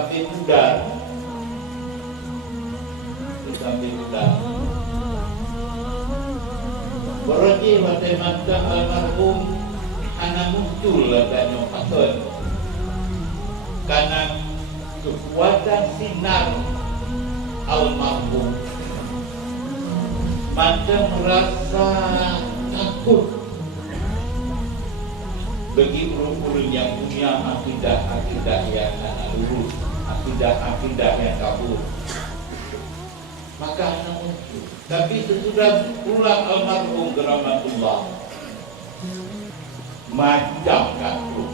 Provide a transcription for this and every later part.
sampai pudar. Sampai pudar. Berarti mata-mata almarhum anak muncul dan nyokatun. Karena kekuatan sinar almarhum mata merasa takut bagi guru-guru yang punya akidah yang lurus, akidah yang kabur. Maka anak muncul. Tapi sesudah pulang almarhum ke rahmatullah, macam kabur,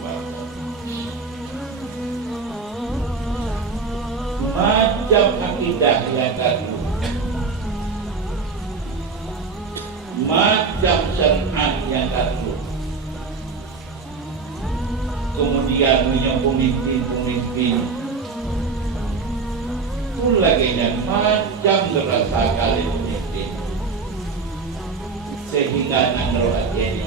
macam akidah yang kabur, macam syariat yang kabur. Kemudian punya pemimpin pun lagi yang macam terasa kali pemimpin sehingga nangrohatnya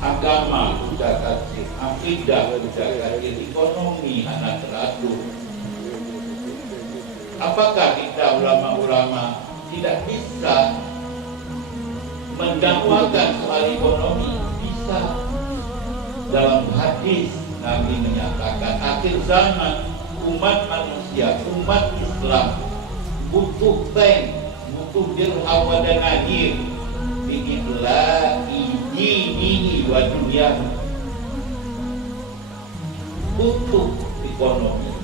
agama sudah kasih, akidah sudah kasih, ekonomi anak teratur. Apakah kita ulama-ulama tidak bisa mendakwakan soal ekonomi? Bisa. Dalam hadis Nabi menyatakan akhir zaman umat manusia, umat Islam butuh tank, butuh dirham dan akhir biillahi dinihi wa dunia, butuh ekonomi,